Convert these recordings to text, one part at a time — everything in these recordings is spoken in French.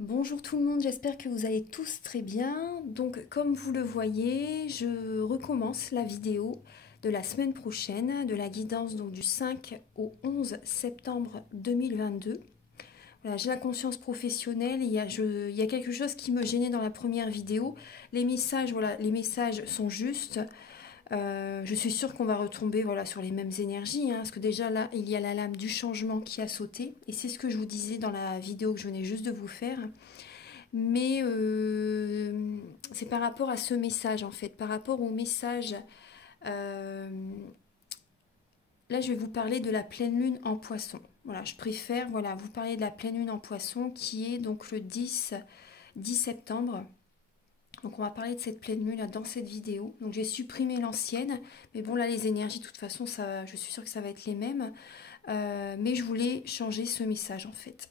Bonjour tout le monde, j'espère que vous allez tous très bien. Donc comme vous le voyez, je recommence la vidéo de la semaine prochaine, de la guidance donc du 5 au 11 septembre 2022. Voilà, j'ai la conscience professionnelle, il y a quelque chose qui me gênait dans la première vidéo. Les messages, voilà, les messages sont justes. Je suis sûre qu'on va retomber voilà, sur les mêmes énergies, hein, parce que déjà là, il y a la lame du changement qui a sauté. Et c'est ce que je vous disais dans la vidéo que je venais juste de vous faire. Mais c'est par rapport à ce message en fait, par rapport au message. euh, Là, je vais vous parler de la pleine lune en poisson. Voilà, je préfère voilà, vous parler de la pleine lune en poisson qui est donc le 10 septembre. Donc on va parler de cette pleine lune là dans cette vidéo. Donc j'ai supprimé l'ancienne, mais bon là les énergies de toute façon ça, je suis sûre que ça va être les mêmes. Mais je voulais changer ce message en fait.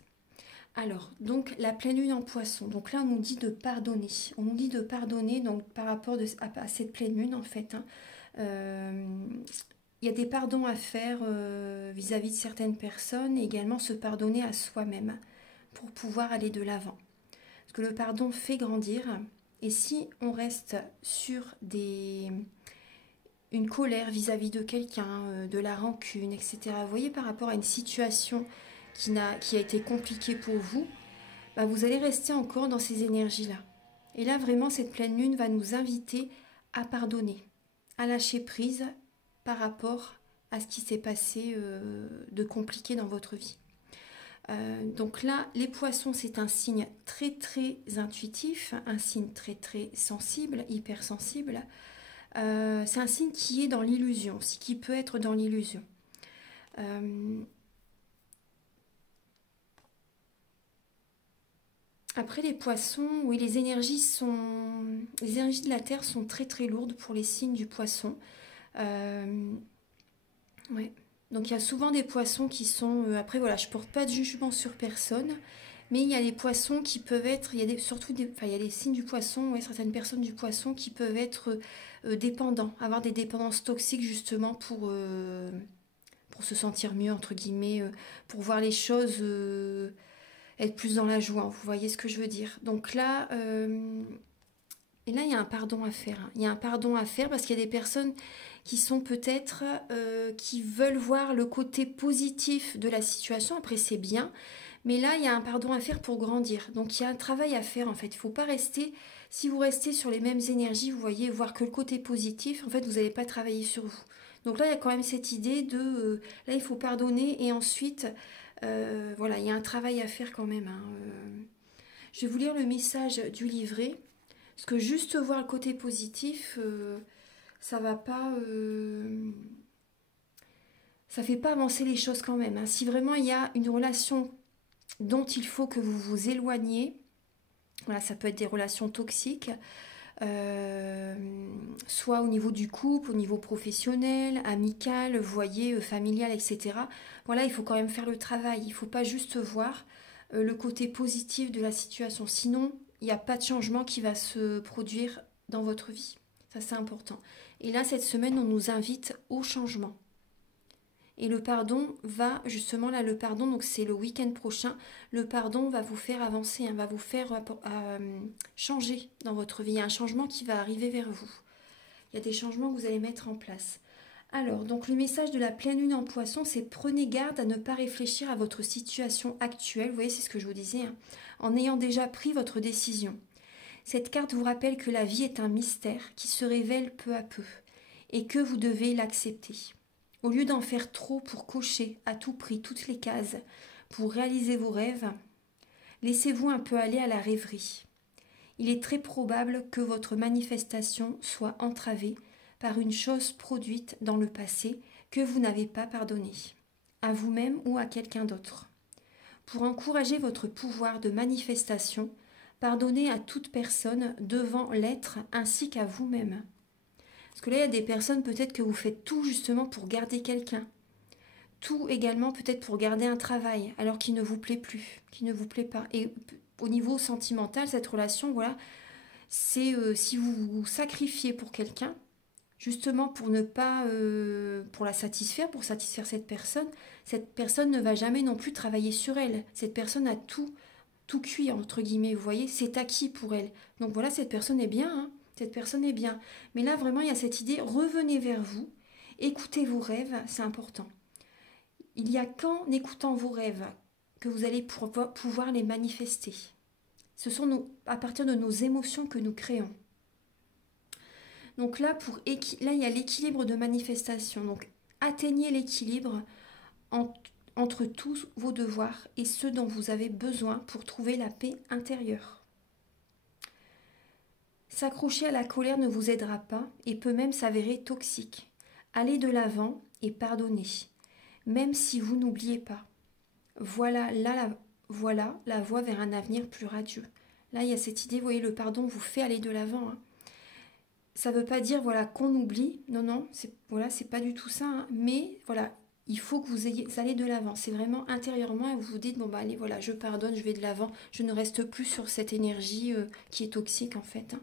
Alors, donc la pleine lune en poisson. Donc là, on nous dit de pardonner. On nous dit de pardonner donc par rapport à cette pleine lune en fait, hein. Euh, il y a des pardons à faire vis-à-vis de certaines personnes et également se pardonner à soi-même pour pouvoir aller de l'avant. Parce que le pardon fait grandir. Et si on reste sur une colère vis-à-vis de quelqu'un, de la rancune, etc. Vous voyez, par rapport à une situation qui a été compliquée pour vous, bah, vous allez rester encore dans ces énergies-là. Et là, vraiment, cette pleine lune va nous inviter à pardonner, à lâcher prise par rapport à ce qui s'est passé de compliqué dans votre vie. Donc là, les poissons, c'est un signe très très intuitif, un signe très très sensible, hypersensible. C'est un signe qui est dans l'illusion, aussi qui peut être dans l'illusion. Euh, Après les poissons, oui, les énergies de la terre sont très très lourdes pour les signes du poisson. Euh, ouais. Donc il y a souvent des poissons qui sont. Après voilà, je porte pas de jugement sur personne, mais il y a des poissons qui peuvent être. Surtout enfin, il y a des signes du poisson, ouais, certaines personnes du poisson qui peuvent être dépendants, avoir des dépendances toxiques justement pour se sentir mieux entre guillemets, pour voir les choses. Être plus dans la joie, vous voyez ce que je veux dire. Donc là, et là, il y a un pardon à faire, hein. Il y a un pardon à faire parce qu'il y a des personnes qui sont peut-être, qui veulent voir le côté positif de la situation. Après, c'est bien. Mais là, il y a un pardon à faire pour grandir. Donc, il y a un travail à faire, en fait. Il ne faut pas rester, si vous restez sur les mêmes énergies, vous voyez, voir que le côté positif, en fait, vous n'allez pas travailler sur vous. Donc là, il y a quand même cette idée de, là, il faut pardonner et ensuite, voilà, il y a un travail à faire quand même, hein. Je vais vous lire le message du livret. Parce que juste voir le côté positif, ça va pas, ça fait pas avancer les choses quand même, hein. Si vraiment il y a une relation dont il faut que vous vous éloigniez, voilà, ça peut être des relations toxiques, euh, soit au niveau du couple, au niveau professionnel, amical, vous voyez, familial, etc. Voilà, il faut quand même faire le travail. Il ne faut pas juste voir le côté positif de la situation. Sinon, il n'y a pas de changement qui va se produire dans votre vie. Ça, c'est important. Et là, cette semaine, on nous invite au changement. Et le pardon va, justement, là, le pardon, donc c'est le week-end prochain, le pardon va vous faire avancer, hein, va vous faire changer dans votre vie. Il y a un changement qui va arriver vers vous. Il y a des changements que vous allez mettre en place. Alors, donc le message de la pleine lune en poisson, c'est prenez garde à ne pas réfléchir à votre situation actuelle. Vous voyez, c'est ce que je vous disais, hein, en ayant déjà pris votre décision. Cette carte vous rappelle que la vie est un mystère qui se révèle peu à peu et que vous devez l'accepter. Au lieu d'en faire trop pour cocher à tout prix toutes les cases, pour réaliser vos rêves, laissez-vous un peu aller à la rêverie. Il est très probable que votre manifestation soit entravée par une chose produite dans le passé que vous n'avez pas pardonnée, à vous-même ou à quelqu'un d'autre. Pour encourager votre pouvoir de manifestation, pardonnez à toute personne devant l'être ainsi qu'à vous-même. Parce que là, il y a des personnes peut-être que vous faites tout justement pour garder quelqu'un. Tout également peut-être pour garder un travail alors qu'il ne vous plaît plus, qu'il ne vous plaît pas. Et au niveau sentimental, cette relation, voilà, c'est si vous vous sacrifiez pour quelqu'un, justement pour ne pas, pour la satisfaire, pour satisfaire cette personne ne va jamais non plus travailler sur elle. Cette personne a tout, tout cuit, entre guillemets, vous voyez, c'est acquis pour elle. Donc voilà, cette personne est bien, hein, cette personne est bien. Mais là, vraiment, il y a cette idée, revenez vers vous, écoutez vos rêves, c'est important. Il y a qu'en écoutant vos rêves que vous allez pouvoir les manifester. Ce sont à partir de nos émotions que nous créons. Donc là, là il y a l'équilibre de manifestation. Donc, atteignez l'équilibre entre tous vos devoirs et ceux dont vous avez besoin pour trouver la paix intérieure. S'accrocher à la colère ne vous aidera pas et peut même s'avérer toxique. Allez de l'avant et pardonnez, même si vous n'oubliez pas. Voilà la voie vers un avenir plus radieux. Là, il y a cette idée, vous voyez, le pardon vous fait aller de l'avant. Hein. Ça ne veut pas dire voilà, qu'on oublie, non, c'est pas du tout ça, hein. Mais voilà, il faut que vous allez de l'avant. C'est vraiment intérieurement et vous vous dites, bon bah allez, voilà, je pardonne, je vais de l'avant, je ne reste plus sur cette énergie qui est toxique en fait. Hein.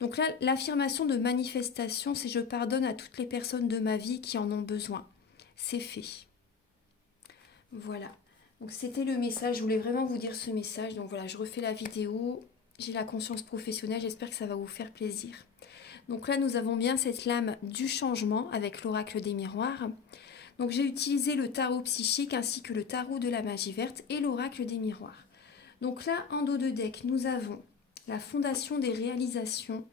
Donc là, l'affirmation de manifestation, c'est je pardonne à toutes les personnes de ma vie qui en ont besoin. C'est fait. Voilà. Donc c'était le message, je voulais vraiment vous dire ce message. Donc voilà, je refais la vidéo, j'ai la conscience professionnelle, j'espère que ça va vous faire plaisir. Donc là, nous avons bien cette lame du changement avec l'oracle des miroirs. Donc j'ai utilisé le tarot psychique ainsi que le tarot de la magie verte et l'oracle des miroirs. Donc là, en dos de deck, nous avons la fondation des réalisations,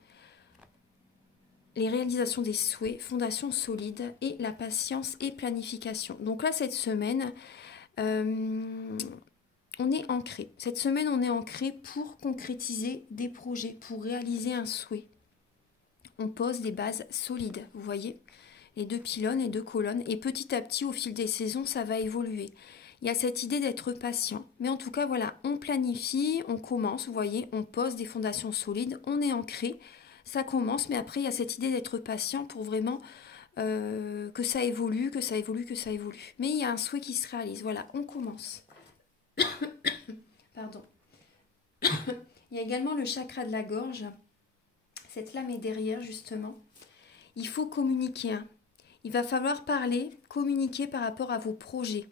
les réalisations des souhaits, fondation solide et la patience et planification. Donc là, cette semaine, on est ancré. Cette semaine, on est ancré pour concrétiser des projets, pour réaliser un souhait. On pose des bases solides, vous voyez, les 2 pylônes et 2 colonnes, et petit à petit, au fil des saisons, ça va évoluer. Il y a cette idée d'être patient, mais en tout cas, voilà, on planifie, on commence, vous voyez, on pose des fondations solides, on est ancré, ça commence, mais après, il y a cette idée d'être patient pour vraiment que ça évolue, que ça évolue, que ça évolue. Mais il y a un souhait qui se réalise, voilà, on commence. Pardon. Il y a également le chakra de la gorge. Cette lame est derrière, justement. Il faut communiquer. Hein. Il va falloir parler, communiquer par rapport à vos projets.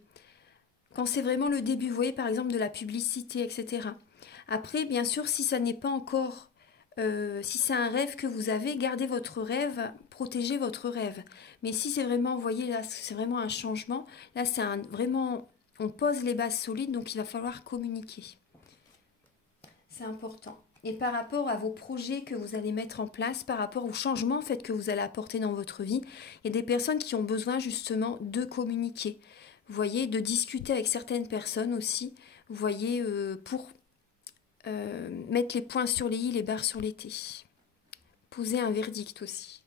Quand c'est vraiment le début, vous voyez, par exemple, de la publicité, etc. Après, bien sûr, si ça n'est pas encore... si c'est un rêve que vous avez, gardez votre rêve, protégez votre rêve. Mais si c'est vraiment, vous voyez, là, c'est vraiment un changement. Là, c'est vraiment... On pose les bases solides, donc il va falloir communiquer. C'est important. Et par rapport à vos projets que vous allez mettre en place, par rapport aux changements en fait, que vous allez apporter dans votre vie, il y a des personnes qui ont besoin justement de communiquer. Vous voyez, de discuter avec certaines personnes aussi, vous voyez, pour mettre les points sur les i, les barres sur les t. Poser un verdict aussi.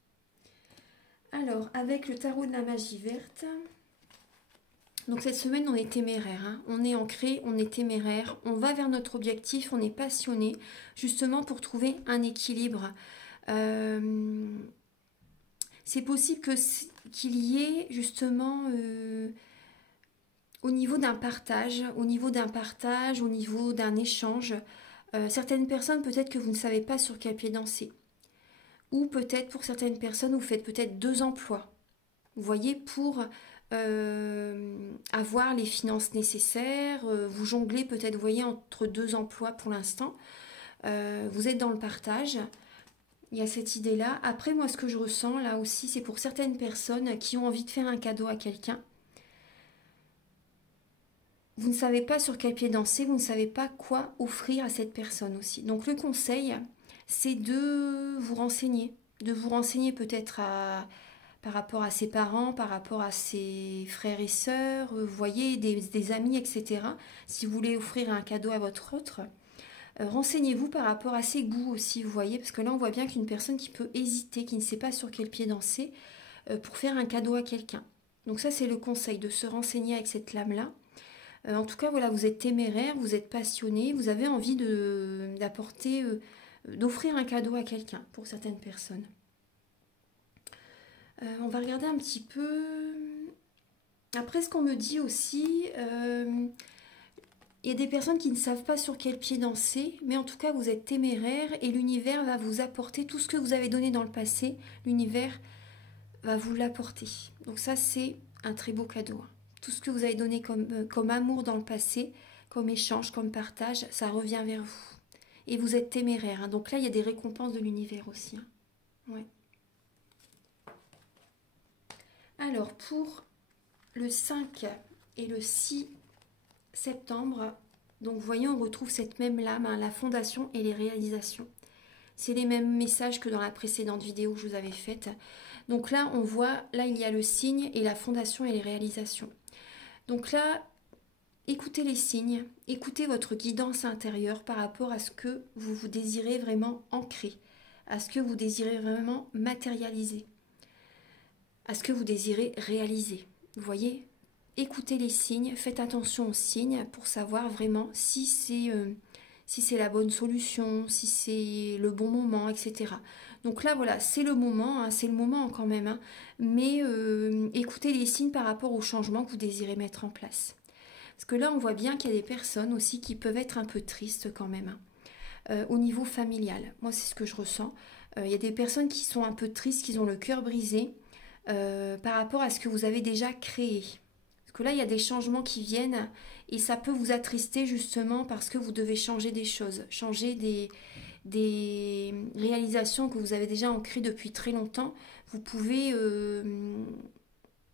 Alors, avec le tarot de la magie verte... Donc cette semaine, on est téméraire, hein. On est ancré, on est téméraire, on va vers notre objectif, on est passionné, justement pour trouver un équilibre. C'est possible qu'il y ait justement au niveau d'un partage, au niveau d'un échange, certaines personnes, peut-être que vous ne savez pas sur quel pied danser. Ou peut-être pour certaines personnes, vous faites peut-être 2 emplois. Vous voyez, pour... avoir les finances nécessaires, vous jonglez peut-être, vous voyez, entre 2 emplois pour l'instant, vous êtes dans le partage, il y a cette idée-là. Après, moi, ce que je ressens, là aussi, c'est pour certaines personnes qui ont envie de faire un cadeau à quelqu'un. Vous ne savez pas sur quel pied danser, vous ne savez pas quoi offrir à cette personne aussi. Donc, le conseil, c'est de vous renseigner peut-être par rapport à ses parents, par rapport à ses frères et sœurs, vous voyez, des amis, etc. Si vous voulez offrir un cadeau à votre autre, renseignez-vous par rapport à ses goûts aussi, vous voyez, parce que là, on voit bien qu'une personne qui peut hésiter, qui ne sait pas sur quel pied danser, pour faire un cadeau à quelqu'un. Donc ça, c'est le conseil, de se renseigner avec cette lame-là. En tout cas, voilà, vous êtes téméraire, vous êtes passionné, vous avez envie d'offrir un cadeau à quelqu'un, pour certaines personnes. On va regarder un petit peu. Après, ce qu'on me dit aussi, il y a des personnes qui ne savent pas sur quel pied danser, mais en tout cas, vous êtes téméraire et l'univers va vous apporter tout ce que vous avez donné dans le passé. L'univers va vous l'apporter. Donc ça, c'est un très beau cadeau. Tout ce que vous avez donné comme amour dans le passé, comme échange, comme partage, ça revient vers vous. Et vous êtes téméraire, hein. Donc là, il y a des récompenses de l'univers aussi, hein. Ouais. Alors, pour le 5 et le 6 septembre, donc vous voyez, on retrouve cette même lame, hein, la fondation et les réalisations. C'est les mêmes messages que dans la précédente vidéo que je vous avais faite. Donc là, on voit, là, il y a le signe et la fondation et les réalisations. Donc là, écoutez les signes, écoutez votre guidance intérieure par rapport à ce que vous désirez vraiment ancrer, à ce que vous désirez vraiment matérialiser, à ce que vous désirez réaliser. Vous voyez, écoutez les signes, faites attention aux signes pour savoir vraiment si c'est la bonne solution, si c'est le bon moment, etc. Donc là, voilà, c'est le moment, hein, c'est le moment quand même, hein, mais écoutez les signes par rapport au changement que vous désirez mettre en place. Parce que là, on voit bien qu'il y a des personnes aussi qui peuvent être un peu tristes quand même, hein, au niveau familial. Moi, c'est ce que je ressens. Il y a des personnes qui sont un peu tristes, qui ont le cœur brisé par rapport à ce que vous avez déjà créé. Parce que là, il y a des changements qui viennent et ça peut vous attrister justement parce que vous devez changer des choses, changer des réalisations que vous avez déjà ancrées depuis très longtemps. Vous pouvez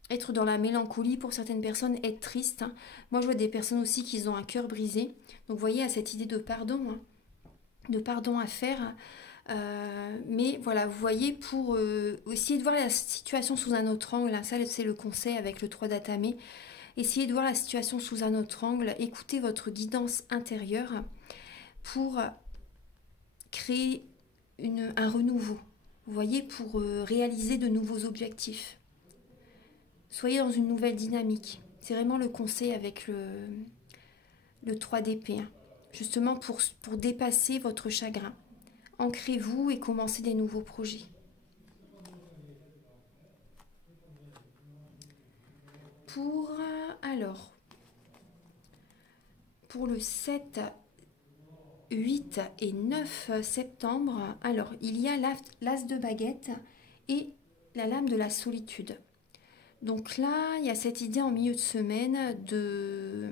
être dans la mélancolie pour certaines personnes, être triste, hein. Moi, je vois des personnes aussi qui ont un cœur brisé. Donc, vous voyez, à cette idée de pardon, hein, de pardon à faire. Mais voilà, vous voyez, pour essayer de voir la situation sous un autre angle, hein, ça c'est le conseil avec le 3 d'Atame, essayez de voir la situation sous un autre angle, écoutez votre guidance intérieure pour créer un renouveau, vous voyez, pour réaliser de nouveaux objectifs. Soyez dans une nouvelle dynamique, c'est vraiment le conseil avec le 3 d'épée, hein, justement pour dépasser votre chagrin. Ancrez-vous et commencez des nouveaux projets. Pour le 7, 8 et 9 septembre, alors il y a l'as de baguette et la lame de la solitude. Donc là, il y a cette idée en milieu de semaine de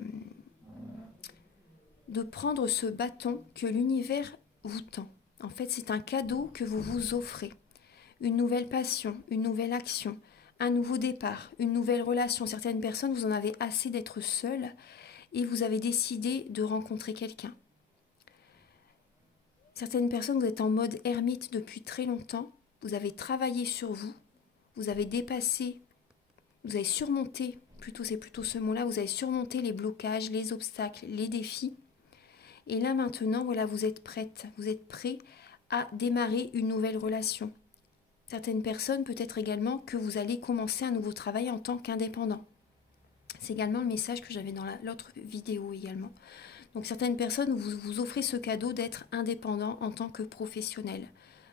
prendre ce bâton que l'univers vous tend. En fait, c'est un cadeau que vous vous offrez. Une nouvelle passion, une nouvelle action, un nouveau départ, une nouvelle relation. Certaines personnes, vous en avez assez d'être seul et vous avez décidé de rencontrer quelqu'un. Certaines personnes, vous êtes en mode ermite depuis très longtemps. Vous avez travaillé sur vous. Vous avez dépassé, vous avez surmonté, c'est plutôt ce mot-là, vous avez surmonté les blocages, les obstacles, les défis. Et là maintenant, voilà, vous êtes prête, vous êtes prêt à démarrer une nouvelle relation. Certaines personnes, peut-être également que vous allez commencer un nouveau travail en tant qu'indépendant. C'est également le message que j'avais dans l'autre vidéo également. Donc certaines personnes, vous offrez ce cadeau d'être indépendant en tant que professionnel.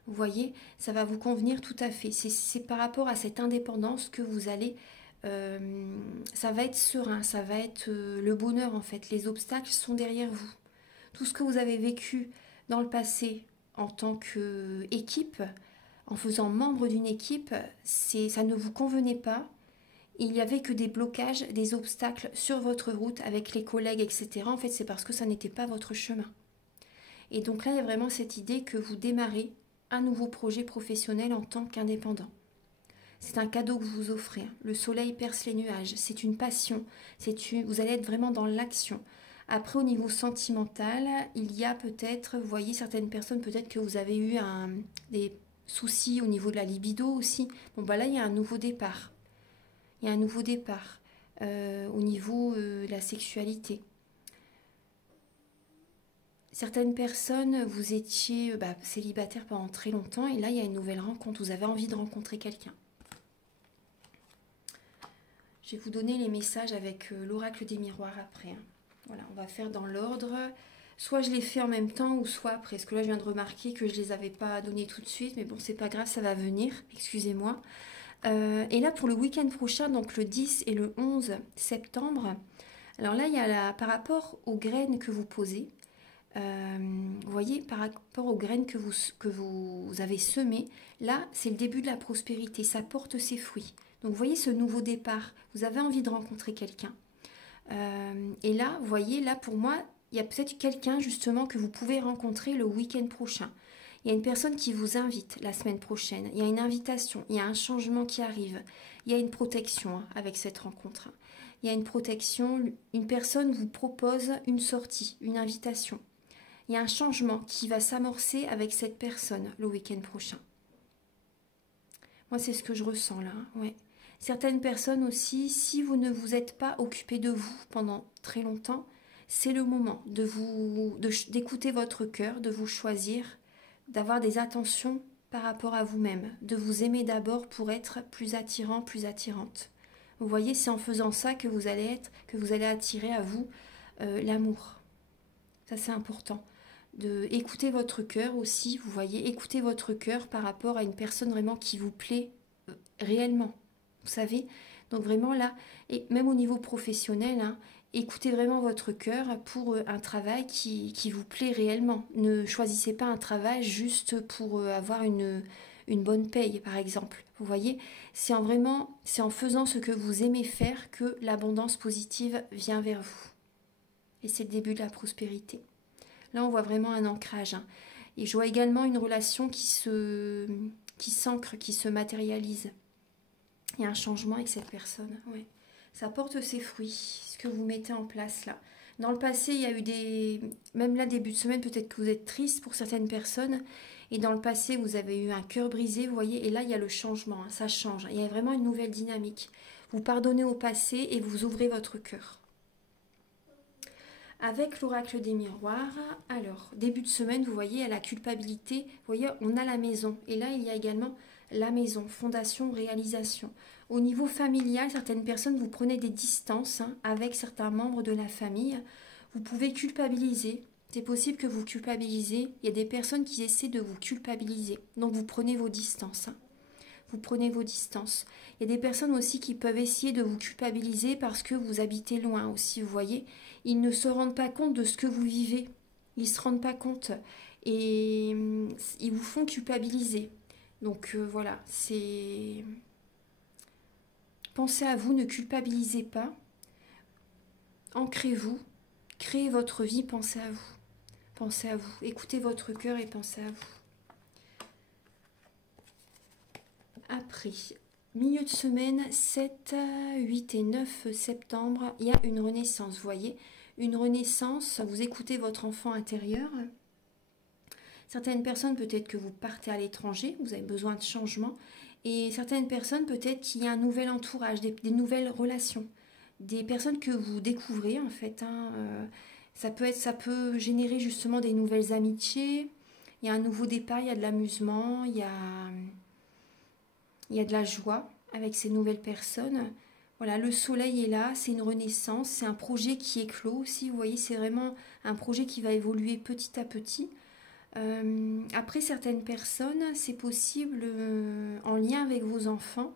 Vous voyez, ça va vous convenir tout à fait. C'est par rapport à cette indépendance que vous allez... ça va être serein, ça va être le bonheur en fait. Les obstacles sont derrière vous. Tout ce que vous avez vécu dans le passé en tant qu'équipe, en faisant membre d'une équipe, ça ne vous convenait pas. Il n'y avait que des blocages, des obstacles sur votre route avec les collègues, etc. En fait, c'est parce que ça n'était pas votre chemin. Et donc là, il y a vraiment cette idée que vous démarrez un nouveau projet professionnel en tant qu'indépendant. C'est un cadeau que vous vous offrez. Le soleil perce les nuages. C'est une passion. Vous allez être vraiment dans l'action. Après, au niveau sentimental, il y a peut-être, vous voyez, certaines personnes, peut-être que vous avez eu des soucis au niveau de la libido aussi. Bon, bah là, il y a un nouveau départ. Il y a un nouveau départ au niveau de la sexualité. Certaines personnes, vous étiez célibataire pendant très longtemps et là, il y a une nouvelle rencontre. Vous avez envie de rencontrer quelqu'un. Je vais vous donner les messages avec l'oracle des miroirs après, hein. Voilà, on va faire dans l'ordre. Soit je les fais en même temps ou soit après. Parce que là, je viens de remarquer que je ne les avais pas donnés tout de suite. Mais bon, c'est pas grave, ça va venir. Excusez-moi. Et là, pour le week-end prochain, donc le 10 et le 11 septembre, alors là, il y a par rapport aux graines que vous posez, vous voyez, par rapport aux graines que vous avez semées, là, c'est le début de la prospérité, ça porte ses fruits. Donc, vous voyez ce nouveau départ, vous avez envie de rencontrer quelqu'un. Et là, vous voyez, là pour moi, il y a peut-être quelqu'un justement que vous pouvez rencontrer le week-end prochain. Il y a une personne qui vous invite la semaine prochaine. Il y a une invitation, il y a un changement qui arrive. Il y a une protection avec cette rencontre. Il y a une protection, une personne vous propose une sortie, une invitation. Il y a un changement qui va s'amorcer avec cette personne le week-end prochain. Moi, c'est ce que je ressens là. Ouais. Certaines personnes aussi, si vous ne vous êtes pas occupé de vous pendant très longtemps, c'est le moment d'écouter votre cœur, de vous choisir, d'avoir des attentions par rapport à vous-même, de vous aimer d'abord pour être plus attirant, plus attirante. Vous voyez, c'est en faisant ça que vous allez attirer à vous l'amour. Ça, c'est important. Écouter votre cœur aussi, vous voyez, écoutez votre cœur par rapport à une personne vraiment qui vous plaît réellement, vous savez. Donc vraiment là, et même au niveau professionnel, hein, écoutez vraiment votre cœur pour un travail qui vous plaît réellement. Ne choisissez pas un travail juste pour avoir une bonne paye, par exemple. Vous voyez, c'est en faisant ce que vous aimez faire que l'abondance positive vient vers vous. Et c'est le début de la prospérité. Là, on voit vraiment un ancrage. Hein. Et je vois également une relation qui s'ancre, qui se matérialise. Il y a un changement avec cette personne. Ouais. Ça porte ses fruits, ce que vous mettez en place là. Dans le passé, il y a eu même là, début de semaine, peut-être que vous êtes triste pour certaines personnes. Et dans le passé, vous avez eu un cœur brisé, vous voyez. Et là, il y a le changement, hein, ça change. Il y a vraiment une nouvelle dynamique. Vous pardonnez au passé et vous ouvrez votre cœur. Avec l'oracle des miroirs, alors, début de semaine, vous voyez, à la culpabilité, vous voyez, on a la maison. Et là, il y a également la maison, fondation, réalisation. Au niveau familial, certaines personnes, vous prenez des distances avec certains membres de la famille. Vous pouvez culpabiliser. C'est possible que vous culpabilisez. Il y a des personnes qui essaient de vous culpabiliser. Donc, vous prenez vos distances. Vous prenez vos distances. Il y a des personnes aussi qui peuvent essayer de vous culpabiliser parce que vous habitez loin aussi, vous voyez. Ils ne se rendent pas compte de ce que vous vivez. Ils ne se rendent pas compte. Et ils vous font culpabiliser. Donc voilà, c'est... Pensez à vous, ne culpabilisez pas. Ancrez-vous. Créez votre vie, pensez à vous. Pensez à vous. Écoutez votre cœur et pensez à vous. Après, milieu de semaine, 7, 8 et 9 septembre, il y a une renaissance, vous voyez. Une renaissance, vous écoutez votre enfant intérieur. Certaines personnes, peut-être que vous partez à l'étranger, vous avez besoin de changement. Et certaines personnes, peut-être qu'il y a un nouvel entourage, des nouvelles relations. Des personnes que vous découvrez, en fait. Hein, ça peut générer justement des nouvelles amitiés. Il y a un nouveau départ, il y a de l'amusement, il y a de la joie avec ces nouvelles personnes. Voilà, le soleil est là, c'est une renaissance, c'est un projet qui éclot aussi. Vous voyez, c'est vraiment un projet qui va évoluer petit à petit. Après, certaines personnes, c'est possible en lien avec vos enfants.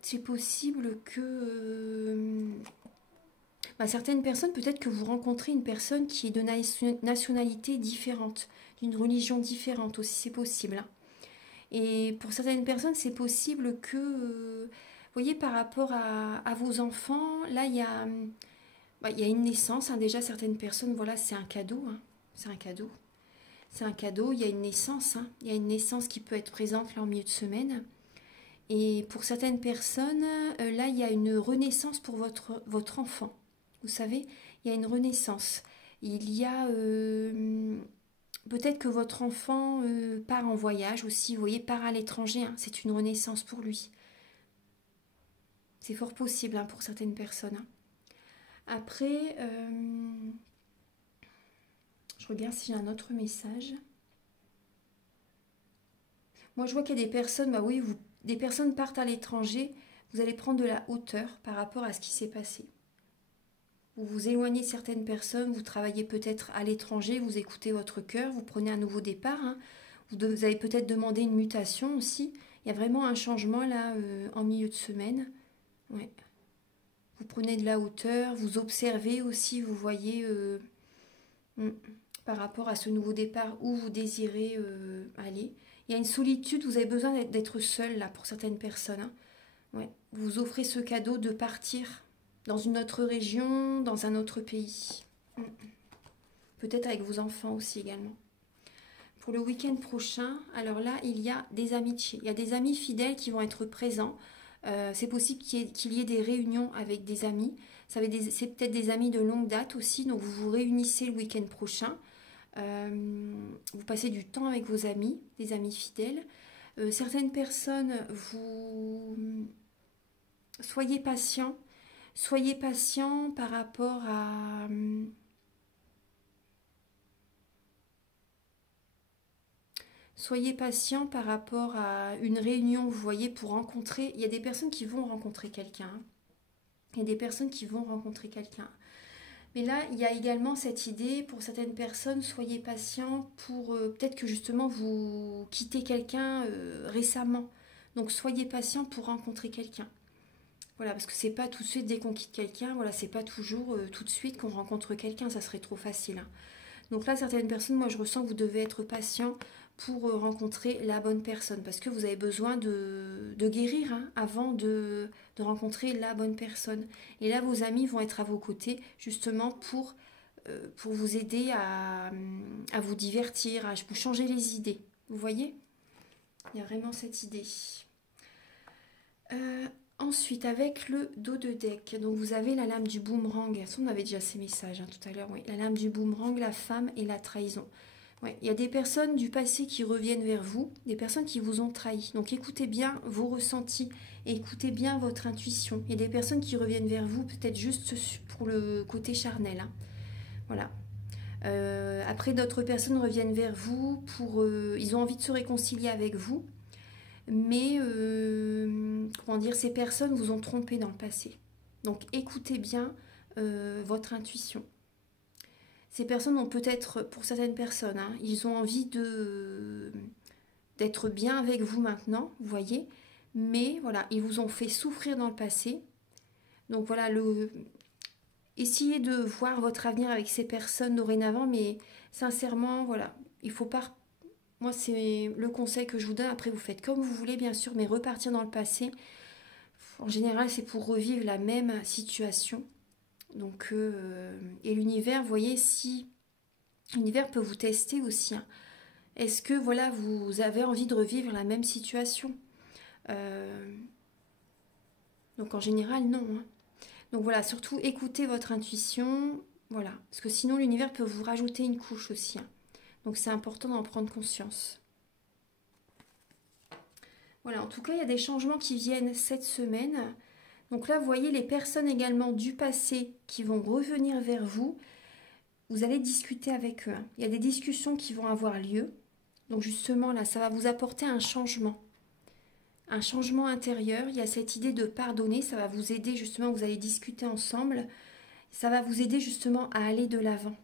C'est possible que... certaines personnes, peut-être que vous rencontrez une personne qui est de nationalité différente, d'une religion différente aussi, c'est possible. Hein. Et pour certaines personnes, c'est possible que, vous voyez, par rapport à vos enfants, là, il y a une naissance. Hein, déjà, certaines personnes, voilà, c'est un cadeau. Hein, c'est un cadeau. C'est un cadeau, il y a une naissance. Hein, il y a une naissance qui peut être présente là en milieu de semaine. Et pour certaines personnes, là, il y a une renaissance pour votre enfant. Vous savez, il y a une renaissance. Il y a... peut-être que votre enfant part en voyage aussi, vous voyez, part à l'étranger. Hein, c'est une renaissance pour lui. C'est fort possible hein, pour certaines personnes. Hein. Après, je regarde si j'ai un autre message. Moi, je vois qu'il y a des personnes, bah oui, des personnes partent à l'étranger, vous allez prendre de la hauteur par rapport à ce qui s'est passé. Vous vous éloignez de certaines personnes, vous travaillez peut-être à l'étranger, vous écoutez votre cœur, vous prenez un nouveau départ. Hein. Vous avez peut-être demandé une mutation aussi. Il y a vraiment un changement là en milieu de semaine. Ouais. Vous prenez de la hauteur, vous observez aussi, vous voyez par rapport à ce nouveau départ où vous désirez aller. Il y a une solitude, vous avez besoin d'être seul là pour certaines personnes. Hein. Ouais. Vous offrez ce cadeau de partir dans une autre région, dans un autre pays. Peut-être avec vos enfants aussi également. Pour le week-end prochain, alors là, il y a des amitiés. Il y a des amis fidèles qui vont être présents. C'est possible qu'il y ait des réunions avec des amis. C'est peut-être des amis de longue date aussi. Donc, vous vous réunissez le week-end prochain. Vous passez du temps avec vos amis, des amis fidèles. Certaines personnes, soyez patient. Soyez patient par rapport à... Soyez patient par rapport à une réunion, vous voyez, pour rencontrer... Il y a des personnes qui vont rencontrer quelqu'un. Il y a des personnes qui vont rencontrer quelqu'un. Mais là, il y a également cette idée, pour certaines personnes, soyez patient pour... peut-être que justement, vous quittez quelqu'un récemment. Donc, soyez patient pour rencontrer quelqu'un. Voilà, parce que c'est pas tout de suite, dès qu'on quitte quelqu'un, voilà, c'est pas toujours tout de suite qu'on rencontre quelqu'un, ça serait trop facile. Hein. Donc là, certaines personnes, moi, je ressens que vous devez être patient pour rencontrer la bonne personne, parce que vous avez besoin de guérir hein, avant de rencontrer la bonne personne. Et là, vos amis vont être à vos côtés, justement, pour vous aider à vous divertir, à vous changer les idées. Vous voyez? Il y a vraiment cette idée. Ensuite, avec le dos de deck, donc vous avez la lame du boomerang. On avait déjà ces messages hein, tout à l'heure. Oui. La lame du boomerang, la femme et la trahison. Ouais. Il y a des personnes du passé qui reviennent vers vous, des personnes qui vous ont trahi. Donc écoutez bien vos ressentis, écoutez bien votre intuition. Il y a des personnes qui reviennent vers vous, peut-être juste pour le côté charnel. Hein. Voilà. Après, d'autres personnes reviennent vers vous pour... ils ont envie de se réconcilier avec vous. Mais, comment dire, ces personnes vous ont trompé dans le passé. Donc, écoutez bien votre intuition. Ces personnes ont peut-être, pour certaines personnes, hein, ils ont envie d'être bien avec vous maintenant, vous voyez. Mais, voilà, ils vous ont fait souffrir dans le passé. Donc, voilà, essayez de voir votre avenir avec ces personnes dorénavant. Mais, sincèrement, voilà, il ne faut pas... Moi, c'est le conseil que je vous donne. Après, vous faites comme vous voulez, bien sûr, mais repartir dans le passé, en général, c'est pour revivre la même situation. Donc, et l'univers, vous voyez, si l'univers peut vous tester aussi. Hein. Est-ce que, voilà, vous avez envie de revivre la même situation Donc, en général, non. Hein. Donc, voilà, surtout, écoutez votre intuition. Voilà, parce que sinon, l'univers peut vous rajouter une couche aussi. Hein. Donc, c'est important d'en prendre conscience. Voilà, en tout cas, il y a des changements qui viennent cette semaine. Donc là, vous voyez les personnes également du passé qui vont revenir vers vous. Vous allez discuter avec eux. Hein. Il y a des discussions qui vont avoir lieu. Donc justement, là, ça va vous apporter un changement. Un changement intérieur. Il y a cette idée de pardonner. Ça va vous aider justement, vous allez discuter ensemble. Ça va vous aider justement à aller de l'avant.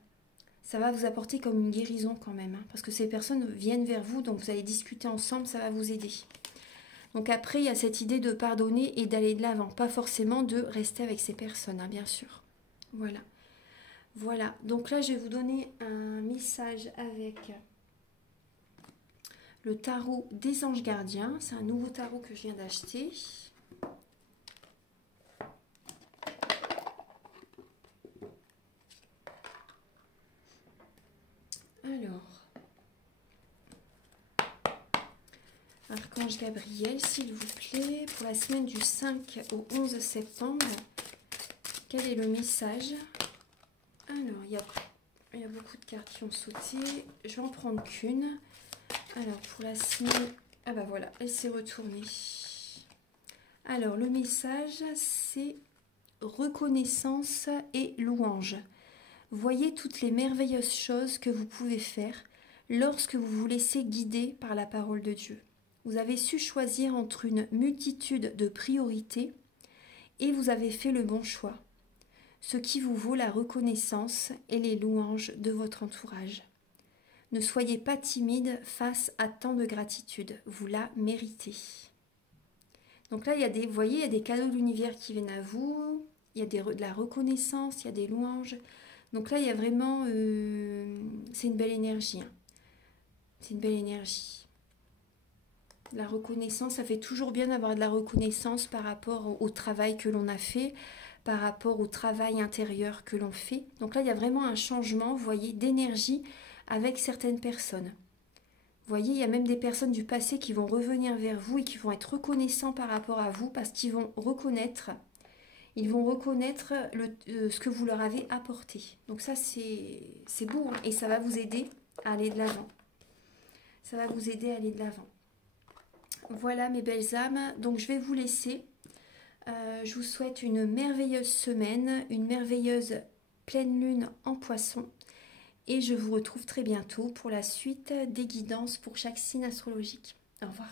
Ça va vous apporter comme une guérison quand même. Hein, parce que ces personnes viennent vers vous, donc vous allez discuter ensemble, ça va vous aider. Donc après, il y a cette idée de pardonner et d'aller de l'avant. Pas forcément de rester avec ces personnes, hein, bien sûr. Voilà. Voilà. Donc là, je vais vous donner un message avec le tarot des anges gardiens. C'est un nouveau tarot que je viens d'acheter. Alors... Archange Gabriel, s'il vous plaît, pour la semaine du 5 au 11 septembre, quel est le message? Alors, il y a beaucoup de cartes qui ont sauté. Je vais en prendre qu'une. Alors, pour la semaine... Ah bah voilà, elle s'est retournée. Alors, le message, c'est reconnaissance et louange. Voyez toutes les merveilleuses choses que vous pouvez faire lorsque vous vous laissez guider par la parole de Dieu. Vous avez su choisir entre une multitude de priorités et vous avez fait le bon choix, ce qui vous vaut la reconnaissance et les louanges de votre entourage. Ne soyez pas timide face à tant de gratitude, vous la méritez. Donc là, vous voyez, il y a des cadeaux de l'univers qui viennent à vous, il y a de la reconnaissance, il y a des louanges. Donc là, il y a vraiment, c'est une belle énergie. Hein. C'est une belle énergie. La reconnaissance, ça fait toujours bien d'avoir de la reconnaissance par rapport au travail que l'on a fait, par rapport au travail intérieur que l'on fait. Donc là, il y a vraiment un changement, vous voyez, d'énergie avec certaines personnes. Vous voyez, il y a même des personnes du passé qui vont revenir vers vous et qui vont être reconnaissants par rapport à vous parce qu'ils vont reconnaître, ce que vous leur avez apporté. Donc ça, c'est beau, hein, et ça va vous aider à aller de l'avant. Ça va vous aider à aller de l'avant. Voilà mes belles âmes, donc je vais vous laisser. Je vous souhaite une merveilleuse semaine, une merveilleuse pleine lune en Poisson. Et je vous retrouve très bientôt pour la suite des guidances pour chaque signe astrologique. Au revoir.